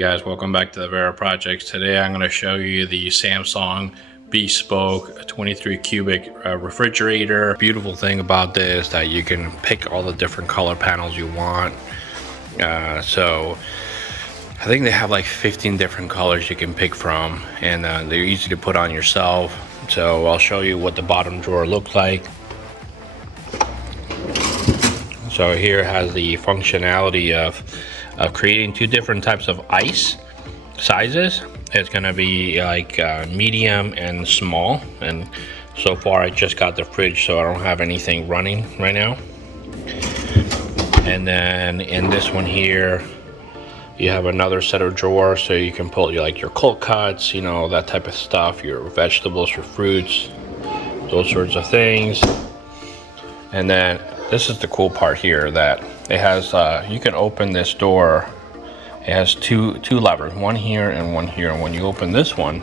guys, welcome back to the Vera Projects. Today I'm going to show you the Samsung Bespoke 23 cubic refrigerator. Beautiful thing about this that you can pick all the different color panels you want. So I think they have like 15 different colors you can pick from, and they're easy to put on yourself. So I'll show you what the bottom drawer looks like. So here it has the functionality of creating two different types of ice sizes. It's gonna be like medium and small, and so far I just got the fridge, so I don't have anything running right now. And then in this one here you have another set of drawers, so you can put your cold cuts, you know, that type of stuff, your vegetables, your fruits, those sorts of things. And then this is the cool part here, that it has you can open this door. It has two levers, one here and one here, and when you open this one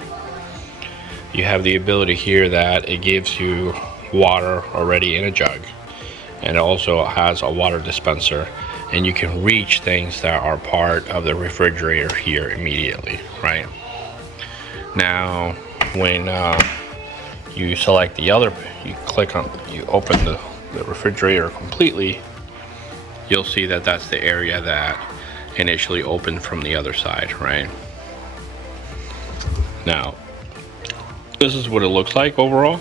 you have the ability here that it gives you water already in a jug, and it also has a water dispenser, and you can reach things that are part of the refrigerator here immediately. Right now, when you select the other, you open the refrigerator completely, you'll see that that's the area that initially opened from the other side. Right now, this is what it looks like overall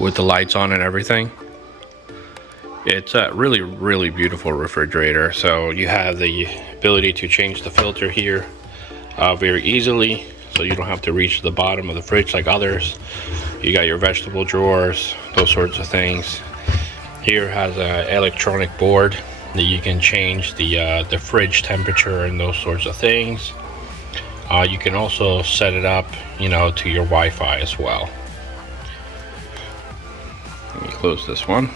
with the lights on and everything. It's a really beautiful refrigerator. So you have the ability to change the filter here very easily, so you don't have to reach the bottom of the fridge like others. You got your vegetable drawers, those sorts of things. Here has an electronic board that you can change the fridge temperature and those sorts of things. You can also set it up, you know, to your Wi-Fi as well. Let me close this one.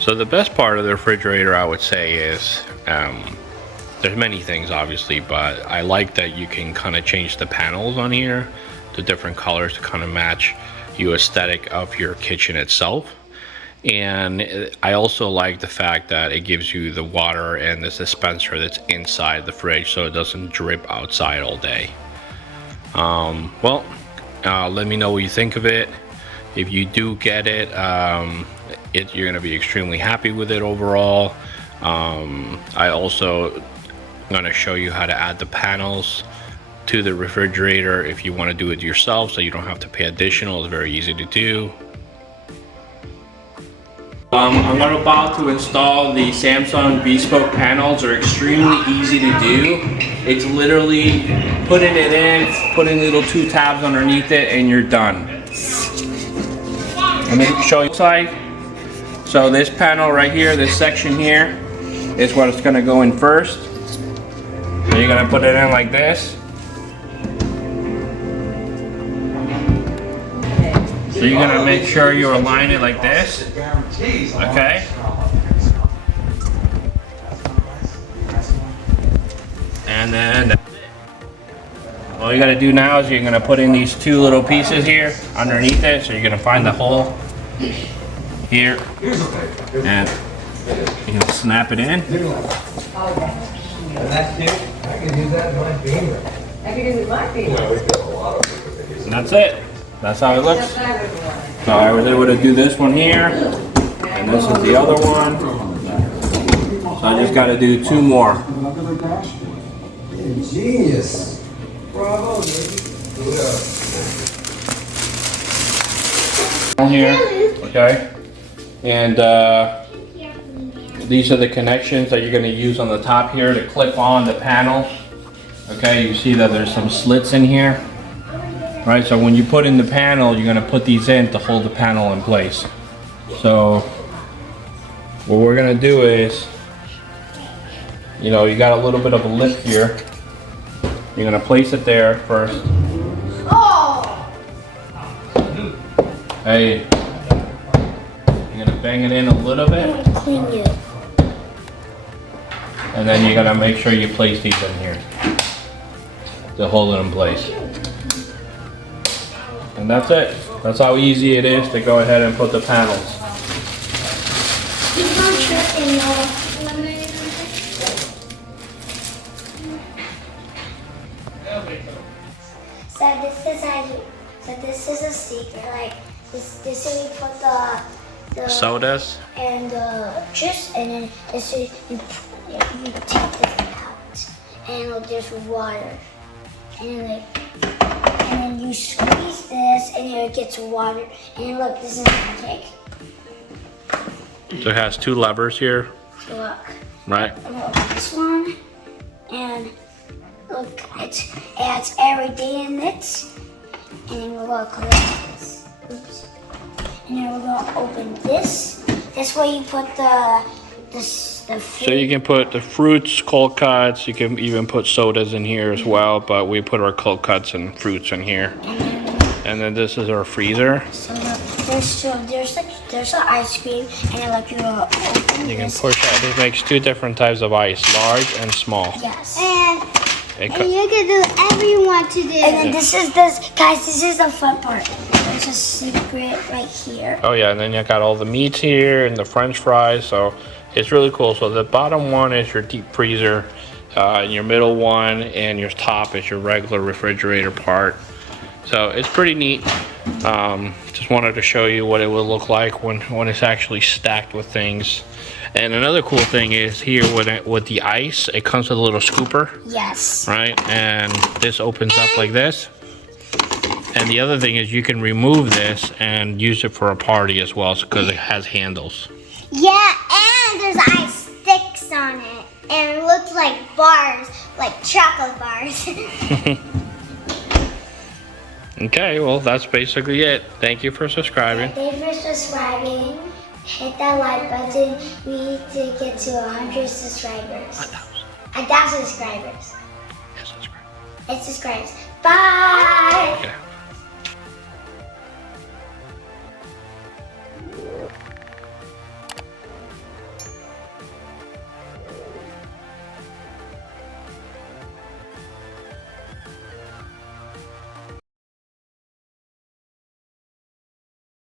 So the best part of the refrigerator, I would say, is there's many things obviously, but I like that you can kind of change the panels on here to different colors to kind of match your aesthetic of your kitchen itself. And I also like the fact that it gives you the water and this dispenser that's inside the fridge, so it doesn't drip outside all day. Let me know what you think of it. If you do get it, you're going to be extremely happy with it overall. I also going to show you how to add the panels to the refrigerator if you want to do it yourself, so you don't have to pay additional. It's very easy to do. I'm about to install the Samsung Bespoke panels. They're extremely easy to do. It's literally putting it in, putting little two tabs underneath it, and you're done. Let me show you what it's like. So this panel right here, this section here, is what it's going to go in first. So you're going to put it in like this. So you're going to make sure you align it like this. Okay? And then all you got to do now is you're going to put in these two little pieces here underneath it. So you're going to find the hole here, and you can snap it in. I can do that in my beamer. I can do it with my beamer. And that's it. That's how it looks. So I was able to do this one here, and this is the other one. So I just got to do two more. Genius. Bravo, Here, okay. And these are the connections that you're going to use on the top here to clip on the panel. Okay, you see that there's some slits in here. Right, so when you put in the panel, you're going to put these in to hold the panel in place. So what we're going to do is, you know, you got a little bit of a lip here. You're going to place it there first. Hey, you're going to bang it in a little bit. And then you're going to make sure you place these in here to hold it in place. And that's it. That's how easy it is to go ahead and put the panels. So this is how you. So this is a secret. Like this is where you put the Sodas. and the juice, and then this is you take this out, and look, there's water, and then you squeeze this, and then it gets water, and look, this is magic. So it has two levers here, So look. right? And look, this one, and look, it has everything in it. And then we're gonna close this. Oops. And then we're gonna open this. This way you put the fruit. So you can put the fruits, cold cuts. You can even put sodas in here as well. But we put our cold cuts and fruits in here. And then this is our freezer. So there's an ice cream, and then like you open You can this. push out. This makes two different types of ice, large and small. Yes. It And you can do whatever you want to do. And then Yeah. guys, this is the fun part. There's a secret right here. Oh yeah, and then you got all the meats here and the French fries. So it's really cool. So the bottom one is your deep freezer, and your middle one and your top is your regular refrigerator part. So it's pretty neat. Just wanted to show you what it will look like when it's actually stacked with things. And another cool thing is here with the ice, it comes with a little scooper, Yes. right? And this opens up like this. And the other thing is you can remove this and use it for a party as well because it has handles. Yeah, and there's ice sticks on it. And it looks like bars, like chocolate bars. Okay, well, that's basically it. Thank you for subscribing. Thank you for subscribing. Hit that like button. We need to get to 100 subscribers. 1,000 subscribers. Yes, subscribe. It's subscribers. Bye. Okay.